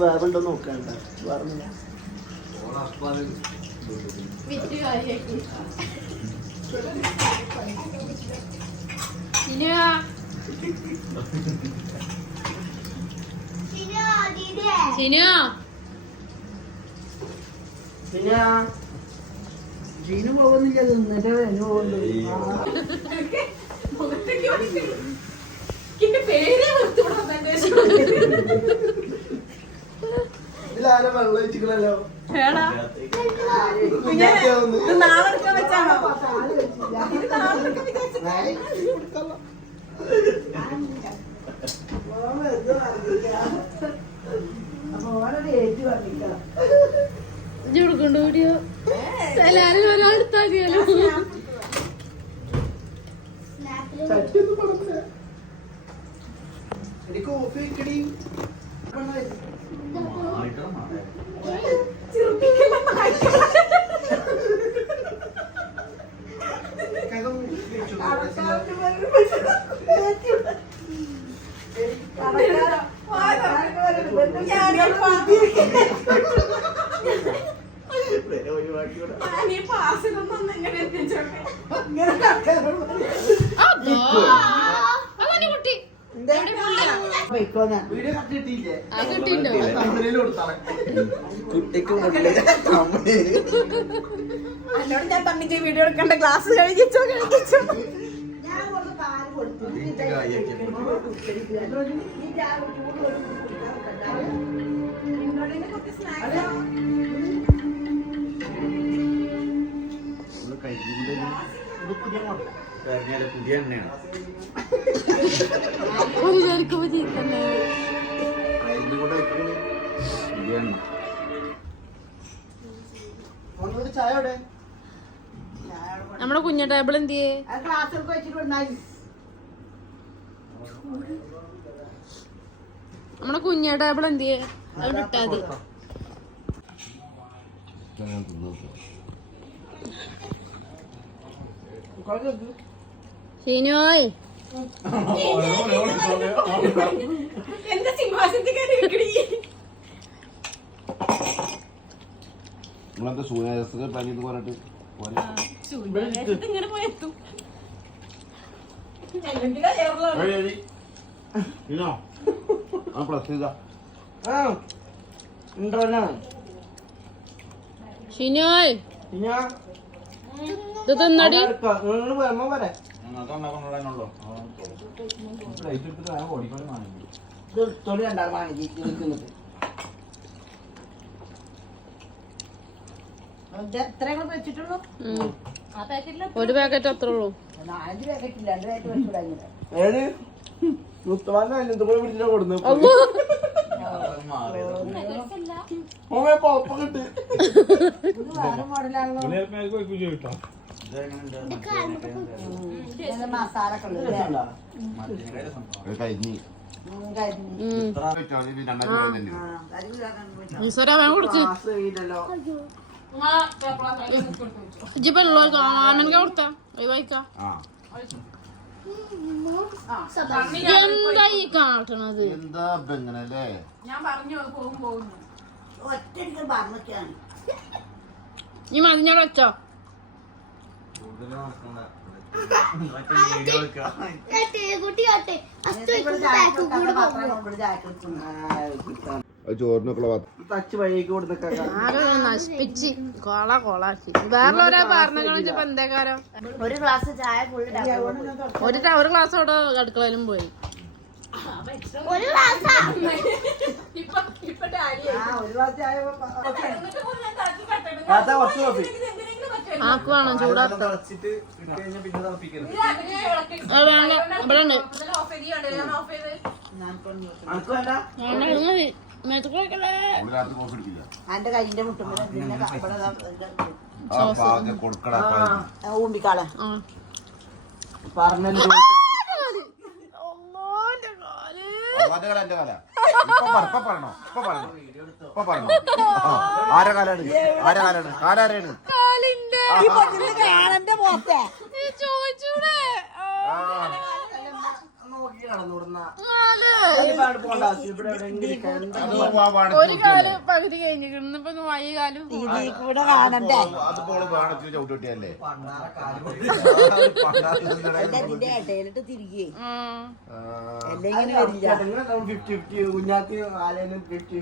വേറെ ഉണ്ടോ നോക്കണ്ട വേറെ പിന്നെ ജീന് പോകുന്നില്ല എന്നിട്ട് എന്നെ പോകുന്നുണ്ട് ഇതിലാരെ വെള്ളം ഒഴിച്ചിക്കണല്ലോ നാളെടുക്കാൻ വെച്ചാണോ കൊടുക്കണ്ടോ എല്ലാരും ഒരാളെടുത്താ മതിയല്ലോ എനിക്ക് ഓഫ് വെക്കടി എന്നോട് ഞാൻ പറഞ്ഞിട്ട് വീഡിയോ എടുക്കേണ്ട ക്ലാസ് കഴിച്ചോ പുതിയ എണ്ണയാണ് ചായ അവിടെ നമ്മുടെ കുഞ്ഞ ടേബിൾ എന്ത് ചെയ്യേ നമ്മുടെ കുഞ്ഞ ടേബിൾ എന്ത് ചെയ്യേ അവിടെ ഇട്ടാ മതി ഷീനോയ് എന്താ സിംഹാസനത്തിൽ നിങ്ങളെന്താ സൂര്യാസ്ത്ര പ്ലാൻ ചെയ്ത് പറഞ്ഞിട്ട് ഇങ്ങനെ പോയെത്തും പ്ലസ് ചെയ്താ ഷീനോയ് ഇത് തിന്നടി ഒരു പാക്കറ്റ് അത്ര ഉള്ളൂ ഇജിപ്പോ കാണാനെങ്കിൽ കൊടുത്താ വായിക്കാം എന്താ ഈ കാട്ടണത് എന്താ എങ്ങനല്ലേ ഞാൻ പറഞ്ഞു പോകുന്നു ഒറ്റടിക്ക് പറഞ്ഞൊക്കെയാണ് ഈ മഞ്ഞൾ വെച്ചോ നശിപ്പിച്ച് കൊളാക്കി വേറെ ഓരോ പറഞ്ഞിപ്പോ എന്തേക്കാരോ ഒരു ഗ്ലാസ് ചായ ഒരു ഗ്ലാസ് അവിടെ അടുക്കളയിലും പോയി ഒരു ഗ്ലാസ് ആക്കുവാണോ ചൂടാത്ത ഇവിടെ ഉണ്ട് എന്റെ കയ്യിന്റെ മുട്ടുമ്പിക്കാളെ പറഞ്ഞല്ലോ ആരാണ് ചോദിച്ചൂടെ ഒരു കാല് പകുതി കഴിഞ്ഞിരിക്കുന്നു. ഇപ്പൊ വൈകി കാലും കൂടെ കാണണ്ടേ അതുപോലെ വേണത്തിന് ചവിട്ടിയല്ലേ നിന്റെ ഇടയിലിട്ട് തിരികെ അല്ലെങ്കിൽ 50-50 കുഞ്ഞാത്തി ആലേനും 50